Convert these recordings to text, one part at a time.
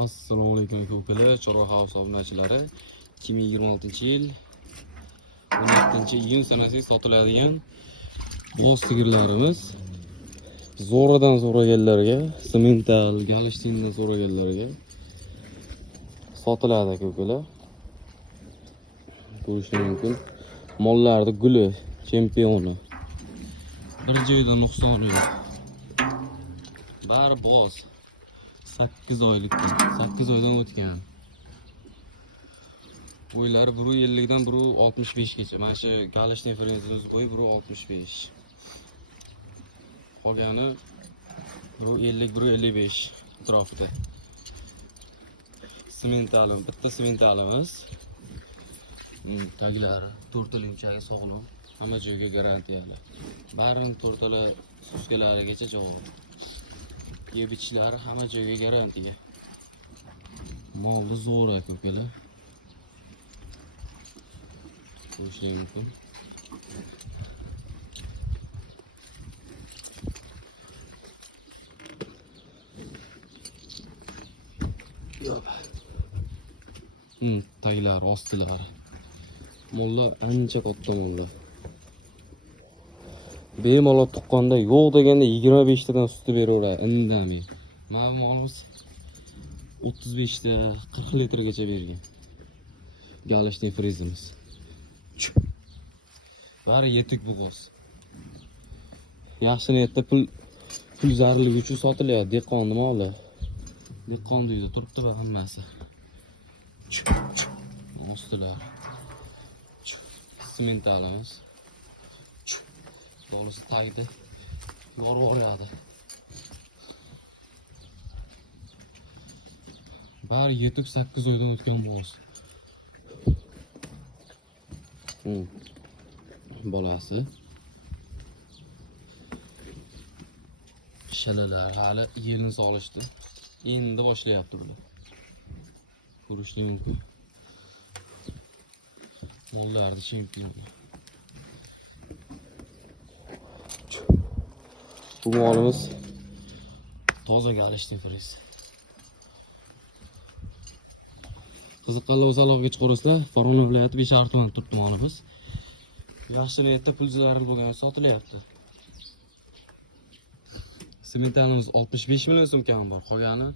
Assalomu alaykum ko'klar, Chorva House obunachilari. 2026-yil 17-iyun sanasi sotiladigan boz sigirlarimiz. Zo'radan so'raganlarga, Simmental, Galishtindan so'raganlarga sotiladi ko'klar. Ko'rishingiz mumkin. Mollarning guli, chempioni. Bir joyda nuqsoni yo'q. Bari boz. 8 oylikdan, 8 oydan o'tgan. Bo'ylari 1.50 dan 1.65 gacha. Mana shu Galishtin frenzimiz bo'yi 1.65. Qolgani 1.50, 1.55 atrofida. Simmentalimiz, bitta simmentalimiz. Taglari, to'rtalinchagi sog'lom, hamma joyga garantiyali. Barining to'rtala suskalarigacha javob. Yeb ichlari hamma joyga garantiya. Molni zo'ra ko'klar. Ko'rishingiz mumkin. Taglari, ostilari. Mollar ancha katta mollar. Bemalol tuqqanda yo'q deganda 25 tadan sut beraveradi, indamay. Mana molimiz 35 ta, 40 litrgacha bergan. Galishtin frezimiz. Bari yetuk bo'g'oz. Yaxshi niyatda pul zararligi uchun sotilyapti, dehqonni moli. Dehqon uyda turibdi va hammasi. Ostilar. Simmentalimiz. Doğrusu tagida yorib oryapti. Bari yetib 8 oydan o'tgan bo'g'oz. Bolasi. Shalalar hali yelini solishdi. Endi boshlayapti bular. Ko'rishingiz mumkin. Mollarning chempioni. Bu molimiz toza Galishtin frez. Qiziqqanlar o'z aloqaga chiqarsizlar. Farg'ona viloyati Beshariq tumanida turibdi molimiz. Yaxshi niyatda pul zarari bo'lgan sotilyapti. Simmentalimiz 65 million so'm kam bor. Qolgani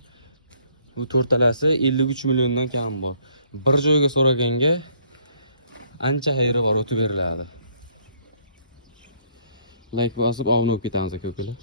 bu to'rtalasi 53 milliondan kam bor. Bir joyga so'raganga ancha xayri bor, o'tib beriladi. Like bosib, obuna bo'lib ketamiz ko'klar.